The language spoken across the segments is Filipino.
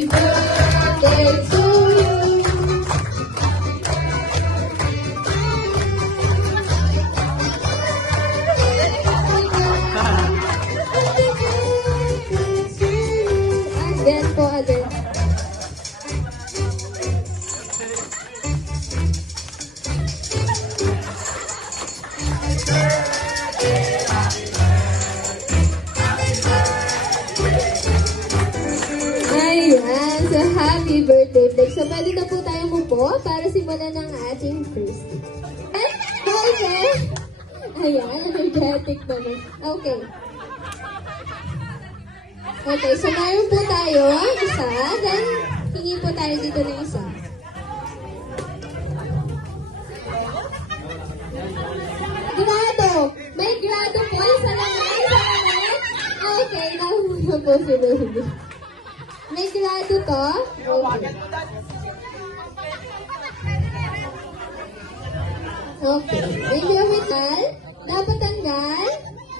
Happy birthday to you. Again po, again. Ayan, so happy birthday, Blake. So, pwede na po tayo mupo para simulan ng ating first. Okay. Ayan, energetic naman. Okay. Okay, so mayroon po tayo isa, then hingi po tayo dito ng isa. Grado! May grado po, isa naman, isa naman. Okay, nahula po si Lulu. May grado to? Okay. Okay. May geometral? Dapat tanggal?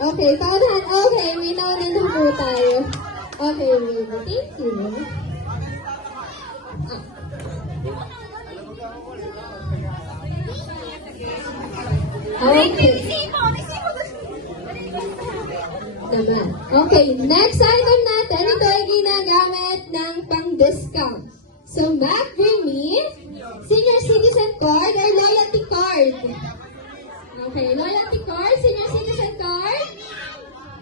Okay, paunahan. Okay, may nauna na po tayo. Okay, baby. Thank you. Okay. Naman. Okay, next item natin, ito ay ginagamit ng pang-discount. So, Mac, bring me senior citizen card or loyalty card. Okay, loyalty card, senior citizen card.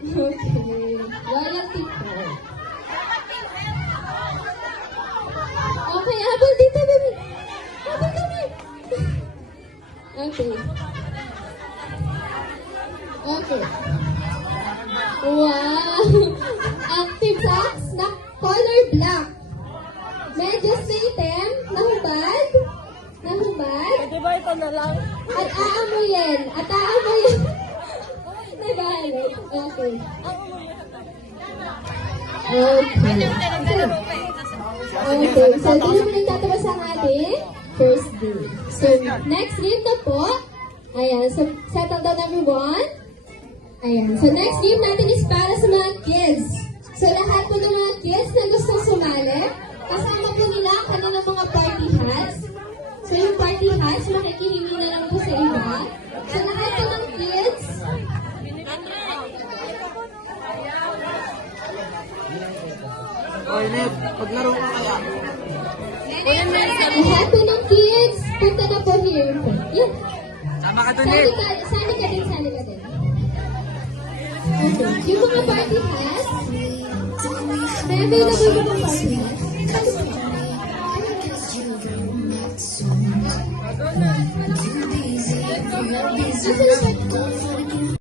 Okay, loyalty card. Okay, habol dito, baby. Habol kami. Okay. Okay. Wow! Active socks na color black. Medyas na item, nahubad. Nahubad. Di ba ito na lang? At aamuyin. At aamuyin. Nagalit. Okay. Okay. Okay. So, ito naman yung tatawa sa ating first day. So, next game na po. Ayan. So, settle down everyone. Ayan. So, next game natin is para sa mga kids. So, lahat po ng mga kids na gustong sumali, kasama po nila ang kanilang mga party hats. So, yung party hats, makikihingi na lang po sa iba. So, lahat po ng kids, Oy, Ned, paglaro ko kaya. lahat po ng kids, punta na po here. Yan. Sama ka to, Sali Ned. ka, sali ka din, sali ka din. Okay. Yung mga party hats, may available yung mga party hats. Asan na ba?